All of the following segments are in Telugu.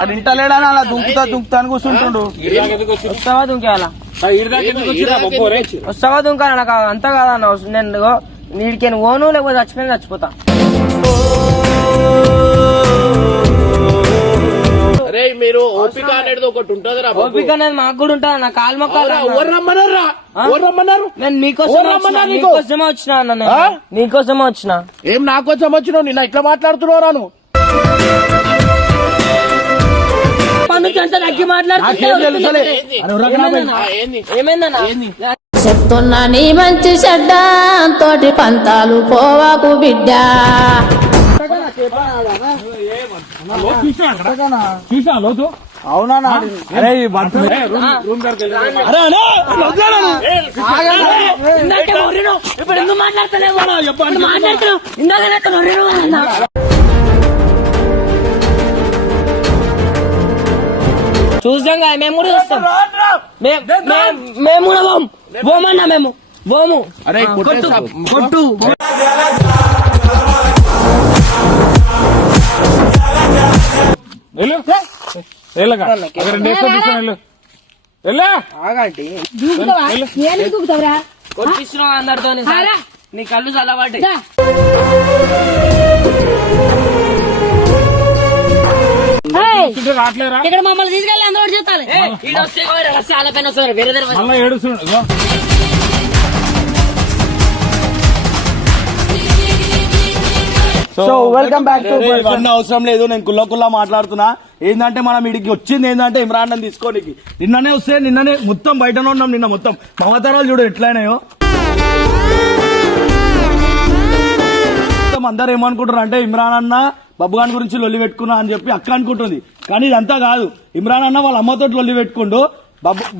అది ఇంటలేడని అలా దుంకుతా అని కూర్చుంటుండు. వస్తావా దుంకేయాలా? వస్తావా దుంకాలా? నాకు అంతా కాదన్న. నేను నీడికి ఓను లేకపోతే చచ్చిపోయినా చచ్చిపోతా. అరే మీరు ఓపిక అనేది ఒకటి ఉంటది. ఓపిక అనేది మాకు కూడా ఉంటుంది. నా కాలు మొక్కాలు. నేను మీకోసమే వచ్చినా అన్న. నీకోసమే వచ్చిన. ఏం నాకోసం వచ్చినావు? నిన్న ఇట్లా మాట్లాడుతున్నావు రాను. చెప్తున్నా నీ మంచి చెడ్డ తోటి పంతాలు పోవాకు బిడ్డ. అవునా? ఇప్పుడు ఎందుకు మాట్లాడతలేవు? చూసాం కదా, మేము కూడా చూస్తాం. మేము కూడా పోమన్నా మేము పోము. అరే కొట్టు కొట్టిస్తున్నావు అందరితో. నీ కళ్ళు చల్లబడ్డాయి. ఇక్కడ మమ్మల్ని తీసుకెళ్ళి అందరూ చేస్తాను. వేరే సో వెల్కమ్ బ్యాక్ టు. ఇవన్నీ అవసరం లేదు, నేను కుల్లా మాట్లాడుతున్నా. ఏంటంటే మనం ఇడికి వచ్చింది ఏంటంటే ఇమ్రాన్ అని తీసుకోనికి. నిన్ననే మొత్తం బయటనే ఉన్నాం. నిన్న మొత్తం మమతరాలు చూడు ఎట్లయినాయో. అందరు ఏమనుకుంటారు అంటే ఇమ్రాన్ అన్న బబ్బుగాన్ గురించి లొల్లి పెట్టుకున్నా అని చెప్పి అక్క అనుకుంటుంది. కానీ ఇదంతా కాదు. ఇమ్రాన్ అన్న వాళ్ళ అమ్మతో లొల్లి పెట్టుకుంటూ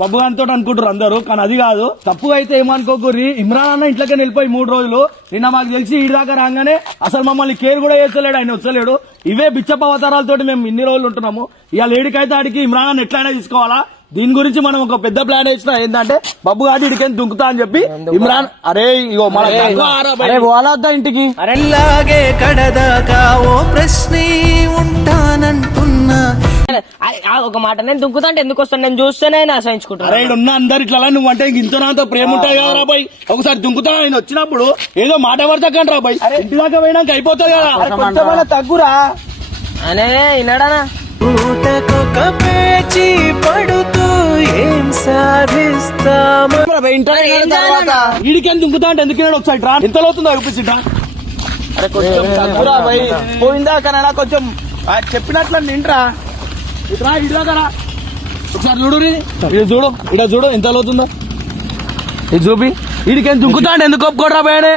బబ్బుగాన్ తోటి అనుకుంటారు అందరూ. కానీ అది కాదు. తప్పు అయితే ఏమనుకోకూరి. ఇమ్రాన్ అన్న ఇంట్లోకి వెళ్ళిపోయి 3 రోజులు. నిన్న మాకు తెలిసి ఈడి దాకా రాగానే అసలు మమ్మల్ని కేర్ కూడా చేస్తలేడు, ఆయన వచ్చలేడు. ఇవే బిచ్చప్ప అవతారాలతోటి మేము ఇన్ని రోజులు ఉంటున్నాము. ఇవాళ ఏడికైతే ఆడికి ఇమ్రాన్ అన్న ఎట్లయినా తీసుకోవాలా. దీని గురించి మనం ఒక పెద్ద ప్లాన్ వేసిన ఏంటంటే బబ్బు గాడి ఇడికేం దుంకుతా అని చెప్పి ఇమ్రాన్. అరే ఇగో వాళ్ళ ఇంటికి అరెల్లాగే కడదాకా ఓ ప్రశ్నే ఉంటానంటున్నా. ఒక మాట, నేను దుంకుతా అంటే ఎందుకు వస్తాను? నేను చూస్తేనే ఆశయించుకుంటాను. అరే ఉన్న అందరు ఇట్లా నువ్వు అంటే ఇంత ప్రేమ ఉంటాయి కదా రాబాయ్. ఒకసారి దుంకుతా ఆయన వచ్చినప్పుడు ఏదో మాట పడతాకండి రాబాయ్. ఇంటి దాకా పోయినాక అయిపోతుంది కదా. కొంచెం తగ్గురా అనే విన్నాడానా. పేచి పడుతూ ఏం సాధిస్తాము. వీడికేం దుంకుతా అంటే ఎందుకు ఒకసారి రా. ఎంత అవుతుందో చూపిస్తుంటా. అరే కొంచెం తగ్గురా బాయ్. పోయిందాకనైనా కొంచెం చెప్పినట్లు నింట్రా. ఇట్రా ఇటుదాకరా. ఒకసారి చూడు, ఇడ చూడు ఎంత అవుతుందో. ఇది చూపి. వీడికేం దుంకుతా అంటే ఎందుకు ఒప్పుకోడరా బాయనే.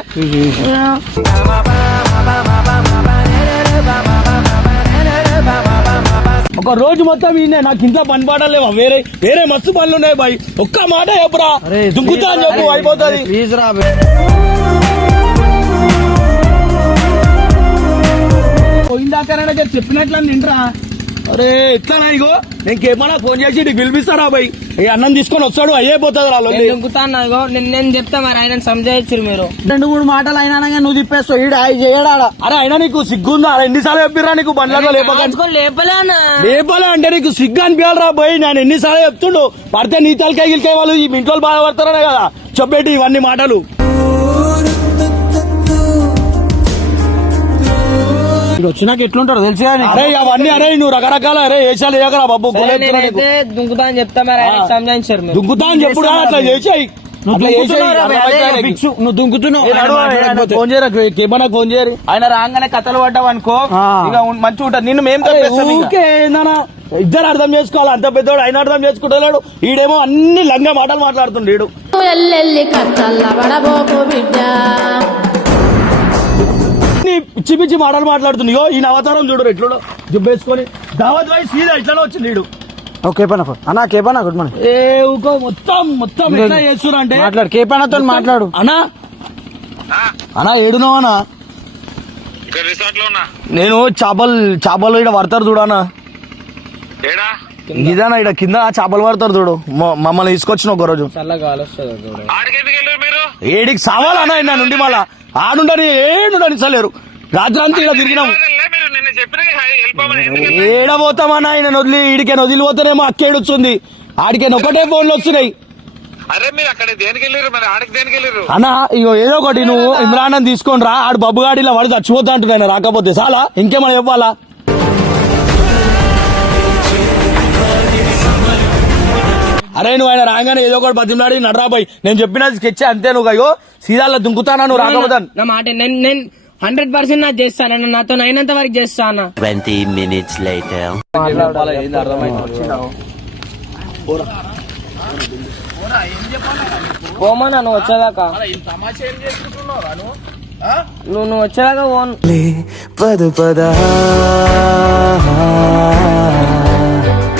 ఒక రోజు మొత్తం ఈయన నాకు ఇంట్లో పని పాడలేవా? వేరే మస్తు పనులు ఉన్నాయి బాయ్. ఒక్క మాట చెప్పురా. దుంకుతా అని చెప్పు అయిపోతుంది. పోయిందాకనైనా చెప్పినట్లు నిండ్రా. అరే ఎట్లా ఇగో నేను కేమన్నా ఫోన్ చేసి నీకు పిలిపిస్తారా బాయ్. ఈ అన్నం తీసుకొని వస్తాడు అయిపోతుంది రా. దుంకుతాను ఇగో నేను చెప్తా. మరి ఆయన సంజాయించారు మీరు. 2-3 మాటలు అయినా నువ్వు తిప్పేస్తావు. ఈడు చేయడా? అరే అయినా నీకు సిగ్గుందా? ఎన్నిసార్లు చెప్పిరా నీకు బండ్లలో లేపలే అంటే నీకు సిగ్గు అనిపించాలరా బాయ్. నేను ఎన్నిసార్లు చెప్తుండు. పడితే నీ తలకాయ గిలికాయ వాళ్ళు ఈ ఇంట్లో బాధపడతారనే కదా చెప్పేటి ఇవన్నీ మాటలు. వచ్చినాక ఎట్లుంటారు తెలుసు. అరే అవన్నీ అరే నువ్వు రకరకాల అరే వేసాలు వేయకరా బాబు. దుంకుతా అని చెప్తా. మరి ఆయన సంజాయించారు. దుంకుతా అని చెప్పుడు అట్లా చేసాయి. నువ్వు దుంకుతున్నావు. ఫోన్ చేయరా కేమన్నా ఫోన్ చేయరు. ఆయన రాగానే కథలు పడ్డావు అనుకో ఇక మంచిగా ఉంటుంది. నిన్ను మేము ఇద్దరు అర్థం చేసుకోవాలి. అంత పెద్దోడు ఆయన అర్థం చేసుకుంటాడు. ఈడేమో అన్ని లంగా మాటలు మాట్లాడుతుండేడు. పిచ్చి పిచ్చి మాటలు మాట్లాడుతున్నాయో. ఈ అవతారం చూడు ఎట్లా జుబ్బేసుకొని దావత్ వై సీదా ఇట్లా వచ్చింది వీడు. అన్నా కేపన్నా గుడ్ మార్నింగ్. మొత్తం ఎట్లా చేస్తున్నా అంటే మాట్లాడు. కేపన్నాతో మాట్లాడు. అన్నా ఏడున్నావు అన్నా? నేను చేపలు ఇక్కడ పడతారు చూడనా. ఇదేనా ఇక్కడ కింద చేపలు పడతారు చూడు. మమ్మల్ని తీసుకొచ్చిన ఒక రోజు. ఏడికి సావాలన్నా నా నుండి మళ్ళా ఆడుండని ఏడుండని చలేరు. రాత్రి అంతా ఇక్కడ తిరిగినాము. ఏడబోతామన్నా ఆయన వదిలి ఈడికైనా వదిలిపోతానేమో అక్కేడుస్తుంది ఆడికైనా ఒకటే ఫోన్లు వస్తున్నాయి. అరే మీరు అక్కడ దేనికి వెళ్ళారు మరి ఆడికి దేనికి వెళ్ళారు? అన్నా ఇగో ఏదో ఒకటి నువ్వు ఇమ్రాన్ అని తీసుకొని రా, ఆడు బబ్బుగాడిలా వాడు చచ్చిపోతా అంటున్నాయి రాకపోతే చాలా ఇంకేమన్నా చెప్పాలా? అరే నువ్వు ఆయన రాగానే ఏదో ఒకటి బతిమలాడి నడరాబాయ్, నేను చెప్పినది స్కెచ్ అంతే, నువ్వు అయ్యో సీదాల్లో దుంకుతానా నువ్వు రాకపోతాను. నా మాట నేను 100% నాకు చేస్తాను, నాతో అయినంత వరకు చేస్తాను. 20 minutes later. పోమన్నా నువ్వు వచ్చేదాకా, నువ్వు వచ్చేదాకా పోను. పద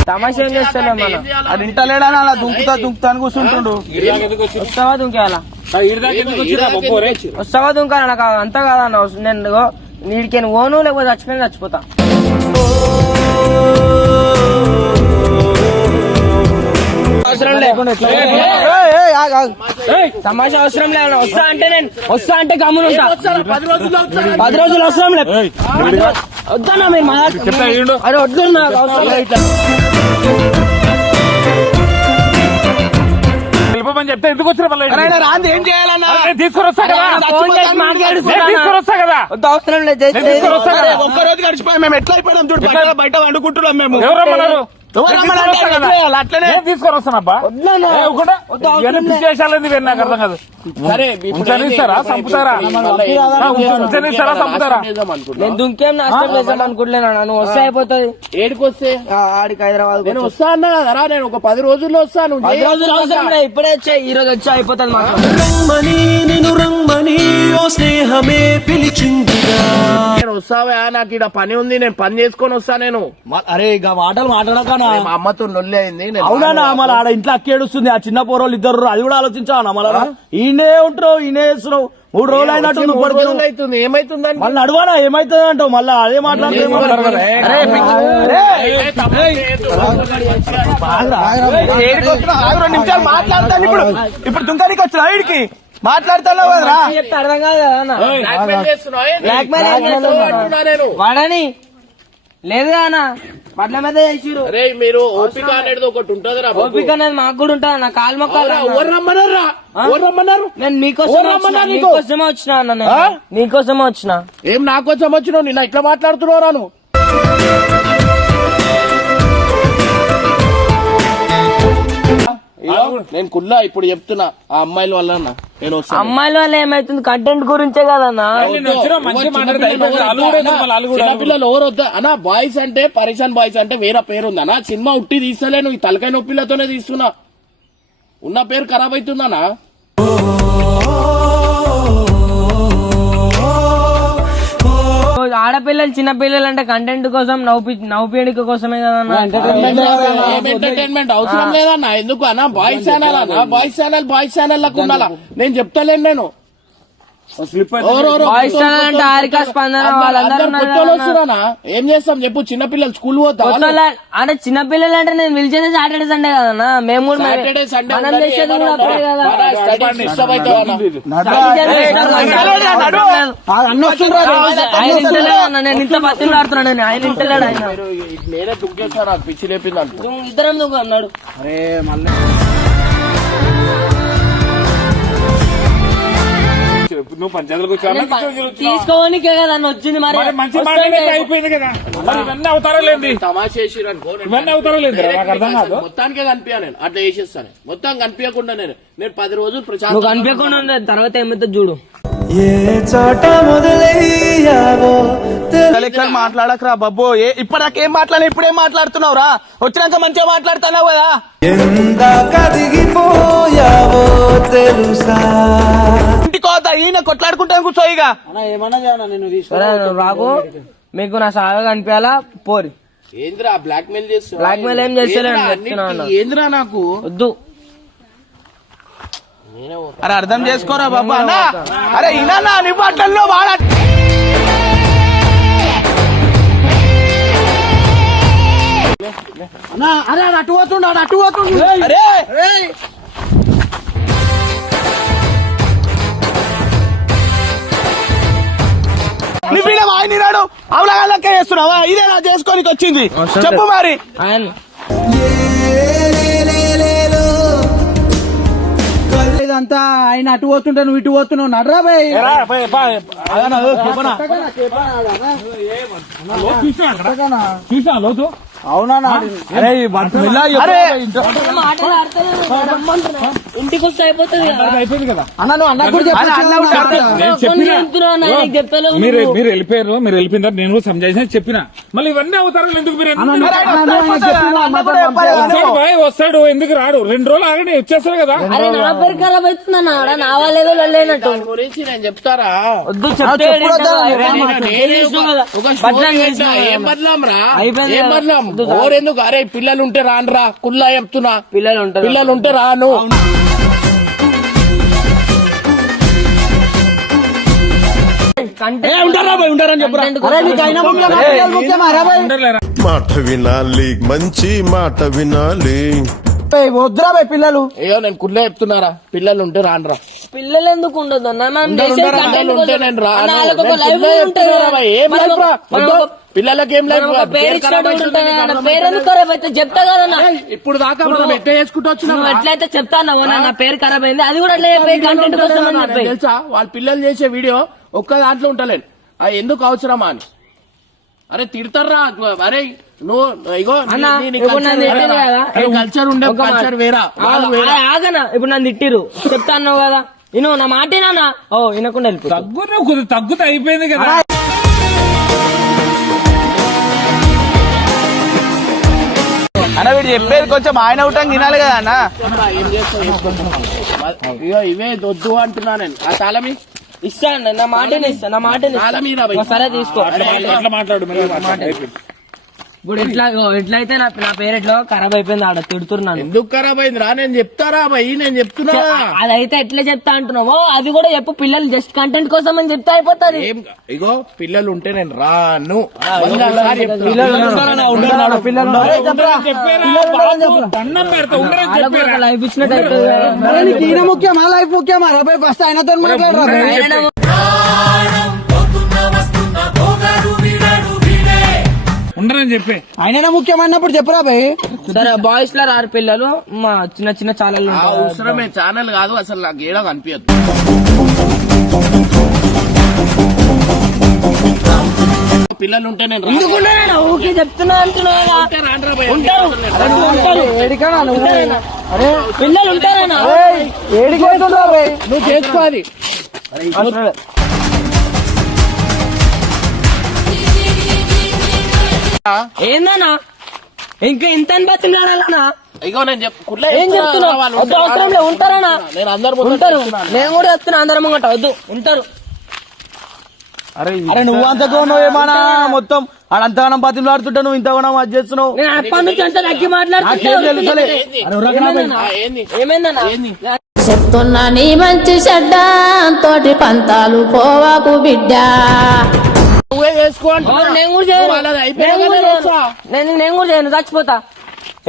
తమాషా ఏం చేస్తాను మన అది ఇంటలేడా అలా దుంకుతా అని కూర్చుంటుండు. వస్తావా దుంకేయాలా, వస్తావా దుంకాలా? నాకు అంతా కాదన్న, నేను నీడికి ఓను లేకపోతే చచ్చిపోతా. అవసరం లేదు, తమాషా అవసరం లేదు. వస్తా అంటే గమ్మున ఉంటా. 10 రోజులు అవసరం లేదు. వద్దన్నా మీరు అరే వద్దు, నాకు అవసరం లేదు. చెప్తే ఎందుకు వచ్చిన రాంది ఏం చేయాలన్నా? తీసుకొని వస్తా కదా, ఫోన్ చేసి మాట్లాడుతున్నా. తీసుకొని వస్తా కదా. వద్దు, అవసరం లేదు. ఒక్కరోజు గడిచిపోయి మేము ఎట్లా అయిపోయాం చూడు, బయట వండుకుంటున్నాం మేము. ఎవరు రమ్మన్నారు? అట్లనే తీసుకొని వస్తానబ్బా, విశేషాలు నాకు అర్థం కాదు. సరే ఉంచనిస్తారా చంపుతారా? ఉంచనిస్తారా చంపుతారా? నేను దుంకేం నష్టం చేద్దాం అనుకుంటున్నాను. నువ్వు వస్తే అయిపోతుంది. ఏడికి వస్తే ఆడికి హైదరాబాద్ నేను వస్తా అన్నా కదరా, నేను ఒక 10 రోజుల్లో వస్తాను. 10 రోజులు అవసరం లేదు, ఇప్పుడే వచ్చాయి, ఈ రోజు వచ్చి అయిపోతుంది మాకు. రంగమని నిన్ను రంగమని ఓ స్నేహమే పిలిచిందిగా. నేను వస్తావా, నాకు ఇక్కడ పని ఉంది, నేను పని చేసుకొని వస్తా. నేను అరే ఇక మాటలు మాట్లాడకనా? మా అమ్మతో నొల్లి అయింది. అవునా మళ్ళీ ఆడ ఇంట్లో అక్కేడుస్తుంది, ఆ చిన్న పోరోళ్ళు ఇద్దరు, అది కూడా ఆలోచించావా? మళ్ళా ఈయనే ఉంటావు, ఈయనే వేస్తున్నావు. 3 రోజులు అయినట్టు అవుతుంది. ఏమైతుందని మళ్ళీ నడవాలా, ఏమైతుంది అంటావు? మళ్ళీ అదే మాట్లాడుతుంది. 2 నిమిషాలు మాట్లాడతాను. ఇప్పుడు దుంకానికి వచ్చిన వీడికి మాట్లాడతాను కదరా? చెప్తే అర్థం కాదు కదా అన్న. బ్లాక్మెయిల్ ఏం చేస్తున్నావు? వాడని లేదు అన్న, పట్ల మీద చేసిరు. అరే మీరు ఓపిక అనేది ఒకటి ఉంటదిరా. ఓపిక అనేది మాకు కూడా ఉంటుంది. నా కాలు మొక్కలు ఎవరు రమ్మన్నారు? నేను మీకోసమే వచ్చిన అన్న, నీకోసమే వచ్చిన. ఏం నా కోసం వచ్చినావు? నిన్న ఇట్లా మాట్లాడుతున్నావు నువ్వు. నేను కుల్లా ఇప్పుడు చెప్తున్నా, ఆ అమ్మాయిల వల్ల నేను అమ్మాయిల వల్ల ఏమైతుంది? కంటెంట్ గురించే కదన్నా. పిల్లలు ఎవరు వద్దా అన్నా? బాయ్స్ అంటే పరిశాన్ బాయ్స్ అంటే వేరే పేరు ఉందన్నా. సినిమా ఉట్టి తీస్తలేను, ఈ తలకాయ నొప్పిలతోనే తీస్తున్నా. ఉన్న పేరు ఖరాబ్ అవుతుందన్నా. ఆడపిల్లలు చిన్న పిల్లలు అంటే కంటెంట్ కోసం నవ్వుపీడిక కోసమే కదన్నా. ఎంటర్టైన్మెంట్ అవసరం లేదన్నా. ఎందుకు అన్నా? బాయ్స్ ఛానల్ అన్నా, బాయ్స్ ఛానల్ లకు ఉండాలా. నేను చెప్తలేను, నేను బాయ్స్ ఛానల్ అంటే హారిక, స్పందన వాళ్ళందరూ వస్తున్నానా? ఏం చేస్తాం చెప్పు? చిన్నపిల్లలు స్కూల్ పోతా అంటే చిన్నపిల్లలు అంటే నేను పిలిచేది సాటర్డే సండే కదన్నా. మేము కూడా సాటర్డే సండే మనం చేసేది కూడా అప్పుడే కదా. నేను ఇంత బతులు ఆడుతున్నాను, ఆయన ఇంటలేడు. ఆయన నేనే దుఃఖేస్తాను, నాకు పిచ్చి లేపింది. ఇద్దరం దుఃఖం అన్నాడు. అరే మళ్ళీ నువ్వు పంచాయతీలకు తీసుకోవడానికే కదా వచ్చింది. మరి మంచి అయిపోయింది కదా, ఇవన్నీ అవుతారా లేదు? తమాషా ఇవన్నీ అవుతారా లేదు? నాకు అర్థం కాదు. మొత్తానికే కనిపించా నేను, అట్లా చేసేస్తాను. మొత్తం కనిపించకుండా నేను 10 రోజులు నువ్వు కనిపించకుండా ఉండే తర్వాత ఏమైతే చూడు. ఏ చోట మొదలయ్యావో మాట్లాడకరా బబ్బో. ఇప్పటికేం మాట్లాడి ఇప్పుడేం మాట్లాడుతున్నావు రా? వచ్చినాక మంచిగా మాట్లాడుతున్నావు కదా. ఎందాక దిగిపోయావో తెలుసా? ఇంటికోతా ఈయన కొట్లాడుకుంటాను కూర్చోయిగా. రాకు, మీకు నా సాగా కనిపించాలా? పోరి. ఏంద్రా బ్లాక్ మెయిల్ చేస్తా? బ్లాక్ మెయిల్ ఏం చేస్తలేడు. ఏంద్రా నాకు వద్దు. అరే అర్థం చేసుకోరా బాబా. అన్నా అరే ఈయన నీ బట్టల్లో వాడ అరే అటు పోతుండు. అరే నీ ఆయన నాడు అవలగాళ్ళకే చేస్తున్నావా? ఇదేనా చేసుకోనికి వచ్చింది? చెప్పు మరి. ఆయన ఇదంతా ఆయన అటు పోతుంటే నువ్వు ఇటు పోతున్నావు నడరా బాయ్. చూసా లోతు అవునా అరే ఇంటికి వస్తే అయిపోతుంది కదా. అయిపోయింది కదా. అన్న నువ్వు అన్న కూడా నేను చెప్పిన మీరు వెళ్ళిపోయారు. మీరు వెళ్ళిపోయిన తర్వాత నేను కూడా సంజాయిషన్ చెప్పిన. మళ్ళీ ఇవన్నీ అవుతారు ఎందుకు? మీరు వస్తాడు ఎందుకు రాడు? 2 రోజులు ఆగండి వచ్చేస్తారు కదా. అరే నా పేరు ఖరాబ్ అవుతుందన్న నా వాళ్ళేదో వెళ్ళేనట్టు దాని గురించి నేను చెప్తారా? వద్దు చెప్తే ఏం బదలాం రా? ఏం బదలాం? ఓరెందుకు? అరే పిల్లలు ఉంటే రానురా, కుల్లా చెప్తున్నా. పిల్లలు ఉంటే రాను. ఉంటారని మాట వినాలి, మంచి మాట వినాలి. వద్దురా బాయ్ పిల్లలు. అయ్యో నేను కుల్లా చెప్తున్నారా, పిల్లలు ఉంటే రానురా. పిల్లలు ఎందుకు ఉండదు అన్న? పిల్లలు ఉంటే నేను రాను. ఏం లైఫ్ రా? పిల్లలకి ఏం లైఫ్? పేరెందుకు ఖరాబ్ అయితే చెప్తా కదా. ఇప్పుడు దాకా మనం ఎట్లా చేసుకుంటూ వచ్చినాం. నువ్వు ఎట్లయితే చెప్తాను నా పేరు ఖరాబ్ అయింది, అది కూడా అట్లా చెప్పి కంటెంట్ కోసం అని చెప్పి. తెలుసా వాళ్ళ పిల్లలు చేసే వీడియో ఒక్క దాంట్లో ఉంటలేను. అది ఎందుకు అవసరమా అని. అరే తిడతారా? అరే నువ్వు ఇగో కల్చర్ ఉండే కల్చర్ వేరా. ఆగనా ఇప్పుడు నన్ను తిట్టిరు చెప్తా అన్నావు కదా. నేను నా మాటేనా? ఓ వినకుండా వెళ్ళిపో. తగ్గుతా అయిపోయింది కదా. అన్న వీడు చెప్పేది కొంచెం ఆయన అవటం తినాలి కదా అన్న. ఏం చేస్తావు? ఇగో ఇవే వద్దు అంటున్నా నేను. ఆ తాళమి ఇస్తాను నా మాటనే ఇస్తా. నా మాటనే సరే తీసుకో. అట్లా మాట్లాడు. ఇప్పుడు ఎట్లయితే నా పేరు ఎట్లా ఖరాబ్ అయిపోయింది. ఆడ తిడుతున్నాను. ఎందుకు ఖరాబ్ అయింది రా? నేను చెప్తారా భయ్, నేను చెప్తున్నా. అదైతే ఎట్లా చెప్తా అంటున్నావు? అది కూడా చెప్పు. పిల్లలు జస్ట్ కంటెంట్ కోసం అని చెప్తే అయిపోతుంది. ఇగో పిల్లలు ఉంటే నేను రాను. లైఫ్ ఇచ్చినట్టు ముఖ్యమా లైఫ్ ముఖ్యమా? ఫస్ట్ ఆయనతో మాట్లాడరా. ఉండరని చెప్పి ఆయననే ముఖ్యమైనప్పుడు చెప్పరా బాయ్. సరే బాయ్స్ లో 6 పిల్లలు మా చిన్న చిన్న ఛానల్ అవసరమే. ఛానల్ కాదు అసలు నాకు ఏడా కనిపించదు. పిల్లలు ఉంటే నేను ఊకే చెప్తున్నా అంటున్నా. పిల్లలు ఉంటారా? నువ్వు చేసుకోవాలి. ఏందన్నా ఇంకా ఇంత బతిలాడాలన్నా? ఇగో నేను ఏం చెప్తున్నావు? అవసరం లేదు. ఉంటారా? నేను అందరు ఉంటారు. నేను కూడా చెప్తున్నా అందరం ముంగట వద్దు ఉంటారు. అరే నువ్వు అంతగా ఏమన్నా మొత్తం ఆడంతగానం బతిలాడుతుంటే నువ్వు ఇంతగానం అది చేస్తున్నావు. నేను అప్పటి నుంచి అంత నగ్గి మాట్లాడుతున్నా. ఏమైందన్నా? చెప్తున్నా నీ మంచి చెడ్డ తోటి పంతాలు పోవాకు బిడ్డ. నువ్వే చేసుకో. నేను కూడా చేయను. చచ్చిపోతా.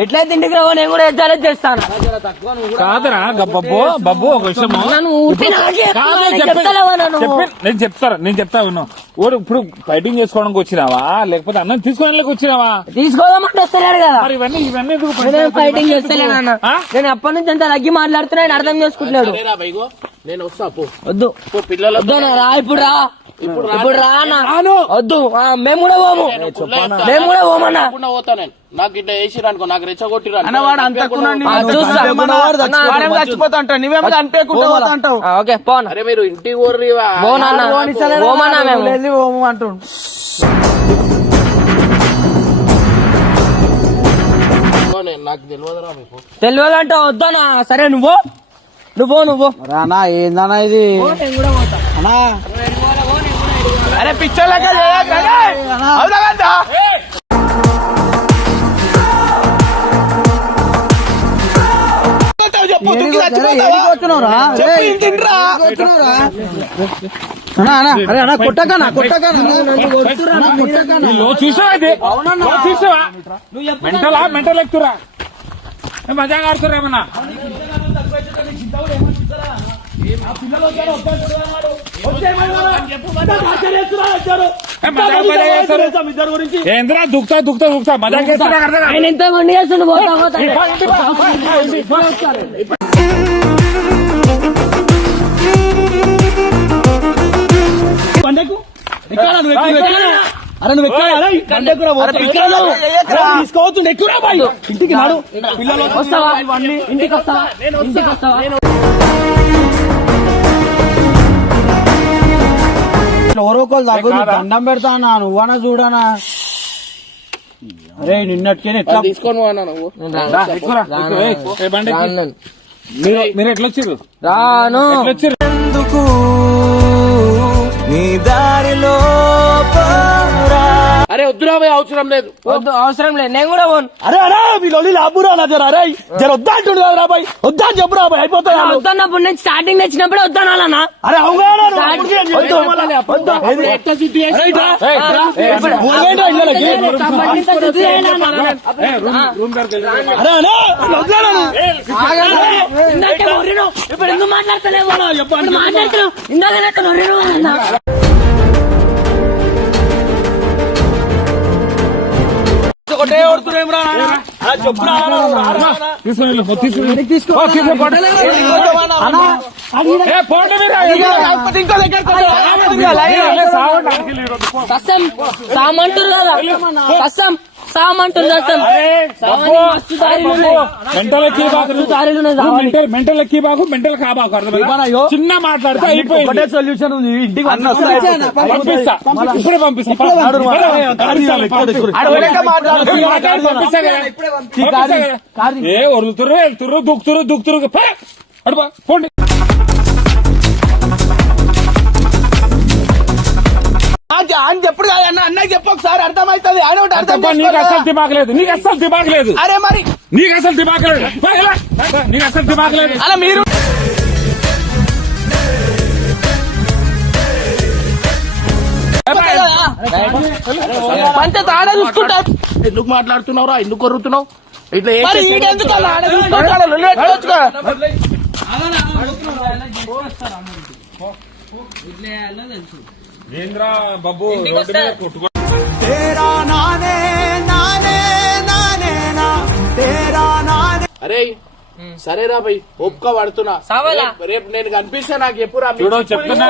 ఎట్లయితే ఇంటికి రావో నేను కూడా ఎజ్జాలే చేస్తాను. కాదరా బబ్బు ఒక విషయం నేను చెప్తా ఉన్నావు. ఇప్పుడు ఫైటింగ్ చేసుకోవడానికి వచ్చినావా లేకపోతే అన్నం తీసుకోవడానికి వచ్చినావా? తీసుకోదామంటే వస్తలేడు కదా. మరి ఇవన్నీ ఫైటింగ్ చేస్తలేను అన్న. నేను అప్పటి నుంచి అంత తగ్గి మాట్లాడుతున్నాడు అర్థం చేసుకుంటున్నాడు. నేను వస్తా వద్దు పిల్లలు రా. ఇప్పుడు రా వద్దు. మేము కూడా పోము. మేము కూడా పోమన్నా. పోతా నేను. నాకు ఇట్లా వేసిరనుకో, నాకు రెచ్చగొట్టిరా చచ్చిపోతా అంటావు. నువ్వేమో అనిపించకుండా అంటావు. ఓకే పోనా. అరే మీరు ఇంటికి ఓర్రి అంటు నాకు తెలియదురా మీకు. తెలియదు అంటే వద్దానా? సరే నువ్వు రానా ఏందన్నా ఇది అన్నా? అరే పిక్చర్ లెక్క కొట్టకనా చూసావా? మెంటల్ ఎక్కుతురా? మజా ఆడుతురేమన్నా? పిల్లలు ఇద్దరు గురించి ఏంద్రా దుక్తా మజాక్ చేస్తున్నా అర్థం కాదు. ఆయన ఎంత మంది చేస్తుండు పోతా పోతా పండకు ఎక్కడా నువ్వు ఎక్కడా? అరే నువ్వు ఎక్కడా? అరే పండకు రా, పోతా. తీసుకోవద్దు ఎక్కువ బాయ్ ఇంటికి నాడు పిల్లలు వస్తావా ఇంటికి వస్తావా ఇంటికి వస్తావా ఎవరో ఒకళ్ళు తగ్గు దండం పెడతానా నువ్వనా చూడనా అరే నిన్నటికే ఎట్లా తీసుకొని పోనా నువ్వు నేను ఎక్కురా, ఎక్కు, ఏయ్, ఏ బండి ఎక్కు. రాను. మీరు ఎట్లా వచ్చారు రాను ఎందుకు నీ దారిలో పోరా. అరే వద్దురా భయ్, అవసరం లేదు. వద్దు అవసరం లేదు నేను కూడా పోను అరే అరే మీ లొల్లి లాభురా నా జర అరే జర వద్దా అంటుండు కదా రాబాయ్ వద్దా అని చెప్పురా బాయ్ అయిపోతాయి వాళ్ళు. వద్దన్నప్పుడు నేను స్టార్టింగ్ తెచ్చినప్పుడే వద్దనాలన్నా అరే అవునా ఎట్లా సిట్యుయేషన్? అరే అరే వద్దాను ఇందాకే మొర్రిను. ఇప్పుడు ఎందుకు మాట్లాడతలేవు ఇప్పుడు మాట్లాడుతున్నావు ఇందాక మొర్రిను అన్నా ఒకటే ఓడుతున్నాం రా చెప్పురా కసం సామంటారు కదా కసం సామంటారు కసం మెంటల్ ఎక్కి బాకు మెంటల్ కాబాకు అర్థమైందా? చిన్న మాట్లాడితే అయిపోయింది. ఒకటే సొల్యూషన్ ఉంది ఇంటికి పంపిస్తా ఇప్పుడే పంపిస్తా ఏ వదులుతురు వెళ్తురు దుక్కుతురు అడుపా పోండి. అని చెప్పుడు కాదన్న అన్నకి చెప్పు ఒకసారి అర్థమవుతుంది ఆయన ఒకటి అర్థం నీకు అసలు దిమాగలేదు అరే మరి నీకు అసలు దిమాగలేదు నీకు అసలు దిమాగలేదు అలా మీరు పంచాయతీ ఆడ చూసుకుంటా ఎందుకు మాట్లాడుతున్నావురా ఎందుకు కొరుతున్నావు ఇట్లా మరి ఈడెందుకు అలా ఆడ చూసుకుంటా? ఆడ లొల్లి పెట్టుకోవచ్చుగా. ఏంద్రా బాబు తేరా నానే నానే నానే నా తేరా నానే. అరే సరేరా భయ్ ఒప్పుక పడుతున్నా సవాలా? రేపు నేను కనిపిస్తా నాకు ఎప్పుడు చూడు చెప్తున్నా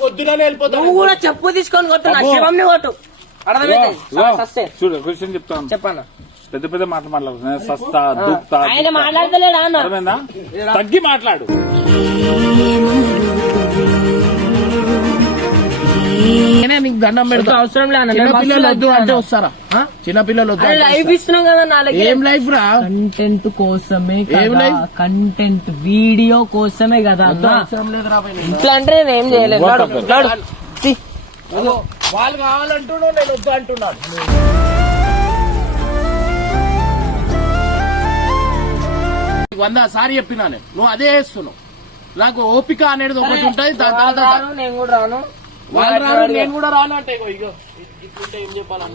పొద్దున వెళ్ళిపోతా నువ్వు కూడా చెప్పు తీసుకొని కొట్టు నా శివంని కొట్టు అర్థమైతే చూడు క్వశ్చన్ చెప్తాను చెప్పన్నా పెద్ద పెద్ద మాటలు మాట్లాడుతున్నా సస్తా దుక్తా ఆయన మాట్లాడతలేడా అన్న అర్థమైందా? తగ్గి మాట్లాడు. నీకు దండం పెడతా అవసరం లేదు చిన్నపిల్లలు వద్దు అంటే వస్తారా? చిన్నపిల్లలు వద్దు అంటే లైఫ్ ఇస్తున్నాం కదా నా ఏం లైఫ్ రా? కంటెంట్ కోసమే ఏం లైఫ్? కంటెంట్ వీడియో కోసమే కదా అన్న అవసరం లేదురా భయ్. ఇట్లా అంటే నేను ఏం చేయలేదు వాళ్ళు కావాలంటున్నావు నేను వద్దు అంటున్నాను. వంద సారి చెప్పినా నేను నువ్వు అదే చేస్తున్నావు. నాకు ఓపిక అనేది ఒకటి ఉంటుంది దాని తర్వాత నేను కూడా రాను వాళ్ళు రాను నేను కూడా రాను అంటే ఇగో ఇట్లుంటే ఏం చెప్పాలా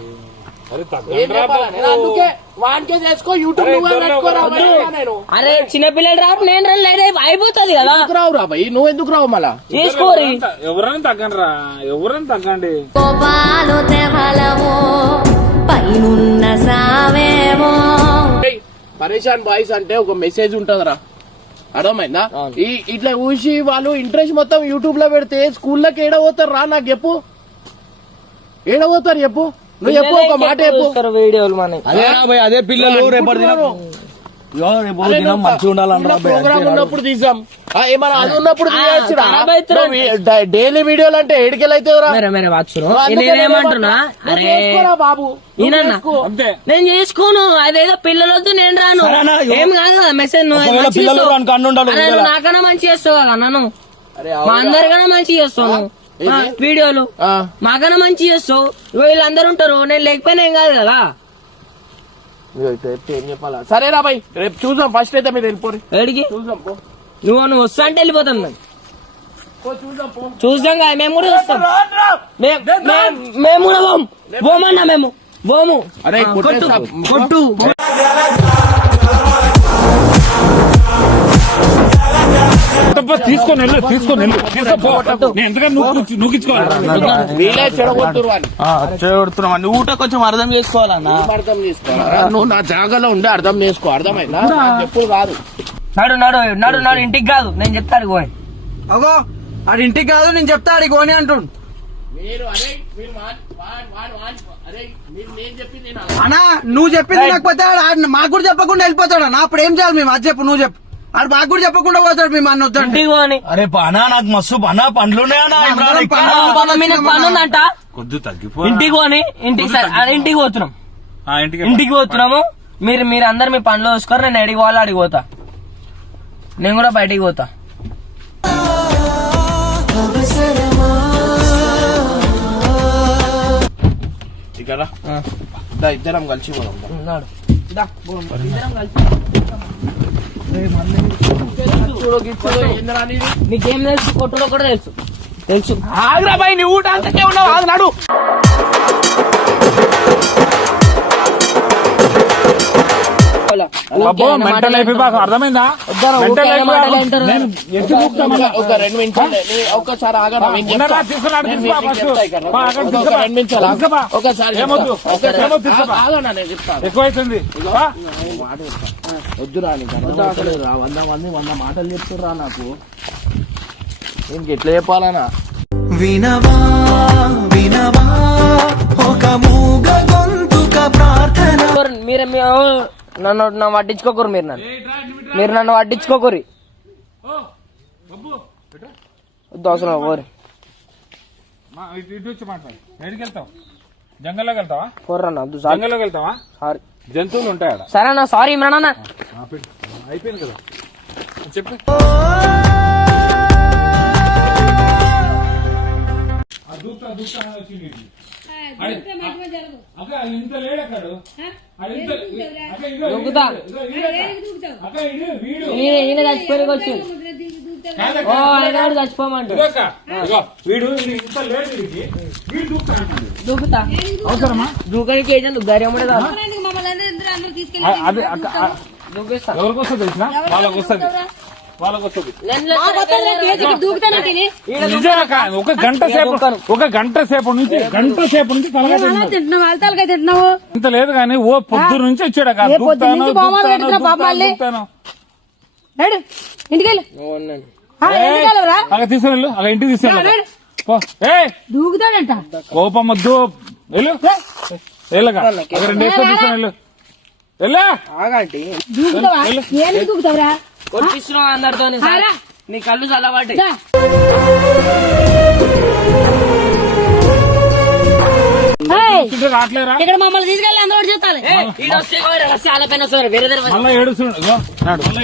ఏం చెప్పాలా? నేను అందుకే వానికే చేసుకో యూట్యూబ్ నువ్వే పెట్టుకోరా నేను. అరే చిన్నపిల్లలు రారు నేను రాను అయిపోతుంది కదా ఎందుకు రావు రా భయ్ నువ్వు ఎందుకు రావు మళ్ళా? చేసుకోరి ఎవరైనా తగ్గండి రా ఎవరైనా తగ్గండి. కోపాలు తెవలవో పైనున్న సావేమో పరేషాన్ బాయ్స్ అంటే ఒక మెసేజ్ ఉంటదిరా అర్థమైందా? ఇట్లా ఊసి వాళ్ళు ఇంట్రెస్ట్ మొత్తం యూట్యూబ్ లో పెడితే స్కూల్లోకి ఏడబోతారు రా నాకు చెప్పు ఏడబోతారు చెప్పు నువ్వు చెప్పు ఒక మాట చెప్పు. వీడియోలు మనకి అదే భయ్ అదే పిల్లలు రేపటి దినం రేపు దినం మంచిగా ఉండాలన్నా ప్రోగ్రామ్ ఉన్నప్పుడు తీసాం ఏమన్నా అది ఉన్నప్పుడు ఖరాబ్ అవుతున్నా. డైలీ వీడియోలు అంటే ఏడికెళ్ళి అవుతుందిరా మేరే నేనేమంటున్నా అరే బాబు ఈయనన్నా అంతే నేను చేసుకోను అదేదో పిల్లలతో నేను రాను సరేనా? ఏం కాదు కదా మెసేజ్ ఒకవేళ పిల్లలు రాను కన్ను ఉండాలి నువ్వు నాకన్నా మంచి చేస్తావు కదా నన్ను మా అందరికన్నా మంచి చేస్తావు వీడియోలు మాకన్నా మంచి చేస్తావు వీళ్ళందరూ ఉంటారు నేను లేకపోయినా ఏం కాదు కదా ఏం చెప్పాలా? సరేరా బాయ్ రేపు చూసాం ఫస్ట్ అయితే మీరు వెళ్ళిపోయి ఏడికి చూసాం పో నువ్వు వస్తా అంటే వెళ్ళిపోతాం మేము చూసాం పో చూసాం కదా మేము కూడా చూస్తాం మేము కూడా పోమన్నా మేము పోము అరే కొట్టు తీసుకొని వెళ్ళు తీసుకోపో. నేను ఎంతగా నూకించుకోవాలి. వీళ్ళే చెడగొడుతురు అని చెడగొడుతున్నాం అని ఊట కొంచెం అర్థం చేసుకోవాలన్నా. అర్థం చేసుకోవాలా? నువ్వు నా జాగాలో ఉండి అర్థం చేసుకో. అర్థమైందా? ఎప్పుడు కాదు. నాడు నాడు నాడు నాడు ఇంటికి కాదు, నేను చెప్తాడు గోని. అగో ఆడి ఇంటికి కాదు, నేను చెప్తా ఆడి గోని అంటుండు. మీరు అరే మీరు అరే మీరు నేను చెప్పింది నేను అన్నా నువ్వు చెప్పింది లేకపోతే మాకు కూడా చెప్పకుండా వెళ్ళిపోతాడు అన్న. అప్పుడు ఏం చేయాలి మేము? అది చెప్పు, నువ్వు చెప్పు. ఆడు మాకు కూడా చెప్పకుండా పోతాడు మేము అన్న వద్దంటే. ఇంటికి పోని. అరే అన్నా నాకు మస్తు అన్నా పండ్లున్నాయన్నా. ఉందంట. కొద్ది తగ్గిపో. ఇంటికి పోని. ఇంటికి సరే ఇంటికి పోతున్నాం. ఇంటికి పోతున్నాము. మీరు అందరు మీ పనులు చూసుకోరు. నేను ఎడికి పోవాలి అడిగి పోతా. నేను కూడా బయటికి పోతా. ఇక్కడ ఇద్దరం కలిసి పోదాం. నాడు. నీకేం తెలుసు? కొట్టులో కూడా తెలుసు. తెలుసు. ఆగ్రా బాయ్ నీ ఊట అంతకే ఉన్నావు. ఆగు నాడు. మెంటల్ అయిపోయి అర్థమైందా? ఒక 2 నిమిషాలు ఒక్కసారి ఎక్కువైతుంది. వద్దురా 100 మంది 100 మాటలు చెప్తుర్రా నాకు. ఇంక ఎట్లా చెప్పాలనా? వినవా వినవా ఒక మూగ గొంతుక ప్రార్థన. మీరు నన్ను పట్టించుకోకరు. మీరు నన్ను పట్టించుకోకరి. దోసలు కోరి ఇటు వచ్చి మాట్లాడు. ఎక్కడికి వెళ్తావు? జంగల్లోకి వెళ్తావా? కోర్రన్నా జంగల్లోకి వెళ్తావా? సారీ. జంతువులు ఉంటాయి ఆడ. సరేనా? సారీ ఇమ్రాన్ అన్న. అయిపోయింది కదా చెప్పు. ఇంత లేడకాడు ఈయన చచ్చిపోయి వచ్చి చచ్చిపోమంటు దూకుతా. దూకడానికి ఏజెంట్ ధైర్యం కూడా కాదు. దూకేస్తా. ఎవరికి వస్తుంది తెలిసిన? వాళ్ళకి వస్తుంది. ఒక గంట సేపు నుంచి ఇంత లేదు కానీ ఓ పొద్దు నుంచి వచ్చాడు. అలా తీసుకెళ్ళు. అలా ఇంటికి తీసుకెళ్ళు. కోపం వద్దు. వెళ్ళు. వెళ్ళగా 2 డేస్ తీసుకొని వెళ్ళు. వెళ్ళా కొట్టిస్తున్నావు అందరితో. నీ కళ్ళు చల్లబట్టి రావట్లేరా? ఇక్కడ మమ్మల్ని తీసుకెళ్ళి అందరూ చేస్తాను. మళ్ళా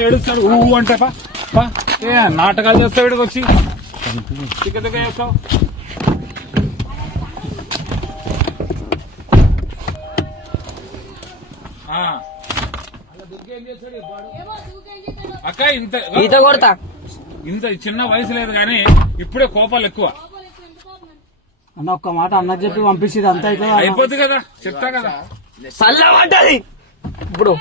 ఏడుస్తాడు ఊ అంటే నాటకాలు చేస్తావు. ఇక్కడికి వచ్చి తిక్క చేస్తావు. అక్క ఈత కొడతా. ఇంత చిన్న వయసు లేదు కానీ ఇప్పుడే కోపాలు ఎక్కువ. అన్న ఒక్క మాట అన్న చెప్పి పంపిస్తుంది అంతా అయిపోద్ది కదా. చెప్తా కదా. చల్లబడ్డది ఇప్పుడు.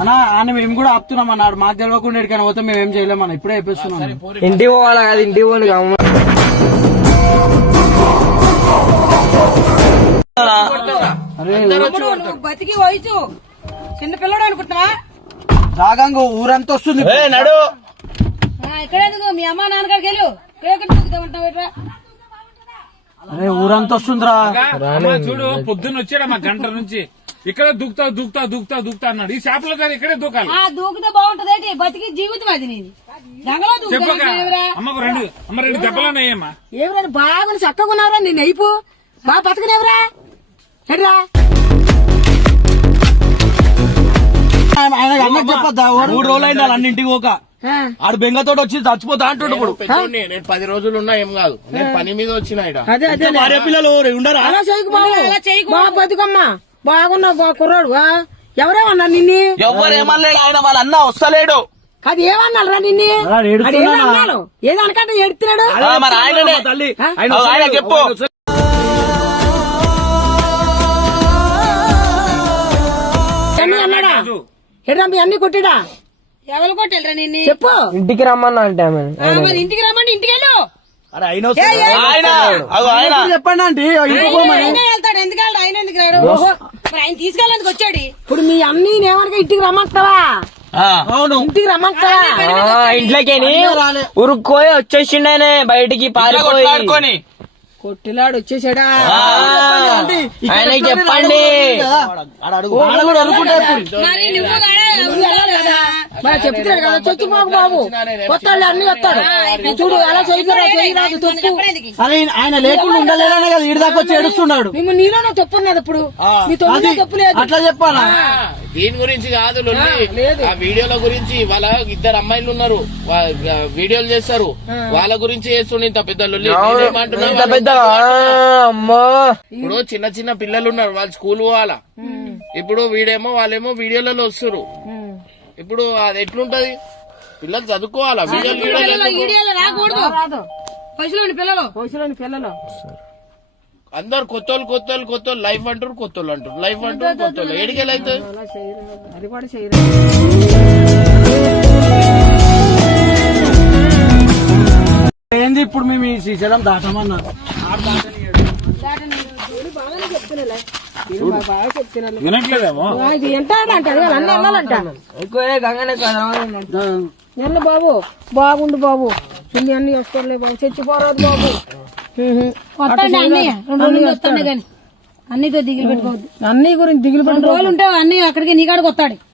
అన్న ఆయన మేము కూడా ఆపుతున్నాం అన్నాడు. మాకు తెలియకుండా ఎక్కడికైనా పోతే మేము ఏం చేయలేమన్నా. ఇప్పుడే చెప్పేస్తున్నాం. ఇంటికి పోవాలా కాదు? ఇంటికి పోను కాదు. బతికి వయసు చిన్న పిల్లడు అనుకుంటున్నావా? రాగంగా ఊరంతా వస్తుంది. ఇక్కడ మీ అమ్మ నాన్నగారికి వెళ్ళు. అరే ఊరంతా వస్తుందిరా. చూడు పొద్దున్న వచ్చాడమ్మా గంట నుంచి ఇక్కడ దూకుతా అన్నాడు. ఈ షాప్ లో ఇక్కడే దూకాలి. దూకితే బాగుంటది. బతికి జీవితం అది నీది. చెప్పక అమ్మకు 2 దెబ్బలన్నాయమ్మా. ఏమరా బాగా చక్కగా ఉన్నారా? నేను అయిపో బాగా బతకనేవరా? ఎట్రా ఆయన అన్నకు చెప్పొద్దా? 3 రోజులు అయింది అన్నింటికి పోక. ఆడు బెంగతోటి వచ్చి చచ్చిపోతా అంటుండు. నేను 10 రోజులు ఉన్నా ఏం కాదు. నేను పని మీద వచ్చిన భార్య పిల్లలు ఉండరా? అలా చేయకు బాబు. బతుకమ్మా బాగున్నావు కుర్రాడు. ఎవరేమన్నా నిన్ను? ఎవరేమనలేడు. ఆయన వాళ్ళ అన్న వస్తలేడు. అది ఏమన్నారా నిన్ను? ఏదో అనకంటే ఎడుతున్నాడు. తల్లి ఆయన చెప్పు. ఎట్రా మీ అన్ని కొట్టిడా ఎవరు కొట్టారా నిన్ను? చెప్పు. ఇంటికి రమ్మన్నా అంటే ఆమె. మరి ఇంటికి రమ్మంటే ఇంటికి వెళ్ళు. అరే ఆయన ఇప్పుడు చెప్పండి ఆంటీ ఇంటికి పోమని. ఆయన వెళ్తాడు, ఎందుకు వెళ్తాడు? ఆయన ఎందుకు రాడు? మరి ఆయన తీసుకెళ్ళడానికి వచ్చాడు. ఇప్పుడు మీ అన్ని ఏమనగా ఇంటికి రమ్మంటావా? ఇంటికి రమ్మంటావా? ఇంట్లోకేని ఉరుక్కోయి వచ్చేసిండు ఆయన బయటికి పారిపోయి. కొట్టిలాడు వచ్చేసాడా? ఆయనకి చెప్పండి. మరి నువ్వు కదా మరి చెప్తున్నాడు కదా చచ్చిపోకు బాబు, కొత్తాడు అన్ని వస్తాడు. చూడు ఎలా చేయరాదు తప్పు. అరే ఆయన లేకుండా ఉండలేదనే కదా ఈడి దాకా వచ్చి ఏడుస్తున్నాడు. మేము నీలోనే తప్పు ఉన్నది. ఇప్పుడు మీ తొమ్మిది తప్పు లేదు. అట్లా చెప్పాలా? దీని గురించి కాదు లొల్లి, ఆ వీడియోల గురించి. వాళ్ళ ఇద్దరు అమ్మాయిలు ఉన్నారు, వీడియోలు చేస్తారు, వాళ్ళ గురించి చేస్తుండే ఇంత పెద్ద లొల్లి. ఇంత పెద్ద అమ్మో. ఇప్పుడు చిన్న చిన్న పిల్లలు ఉన్నారు, వాళ్ళు స్కూల్ పోవాలా. ఇప్పుడు వీడేమో వాళ్ళేమో వీడియోలలో వస్తారు. ఇప్పుడు అది ఎట్లుంటది? పిల్లలు చదువుకోవాలా? వీడియోలో రాకూడదు. పైసలు పిల్లలు అందరు కొత్తోళ్ళు లైఫ్ అంటారు, కొత్తోళ్ళు అంటారు, లైఫ్ అంటారు, కొత్తోళ్ళు. ఎడికెళ్ళి అవుతుంది? అది కూడా చేయరు. ఏంది ఇప్పుడు మేము ఈ శ్రీశైలం దాటమన్నారు. వినట్లేదేమో. ఇది ఎంత అంటారు అన్నీ వెళ్ళాలంట. ఎక్కువ గంగనే ఎల్లు బాబు, బాగుండు బాబు. చున్ని అన్ని వస్తారులే బాబు, చచ్చిపోరాదు బాబు. వస్తాండి అన్నయ్య, 2 రోజులు వస్తాండి కానీ అన్నితో దిగులు పెట్టుకోవద్దు. అన్ని గురించి దిగులు 2 రోజులు ఉంటే అన్ని అక్కడికి నీ కాడికి వస్తాడు.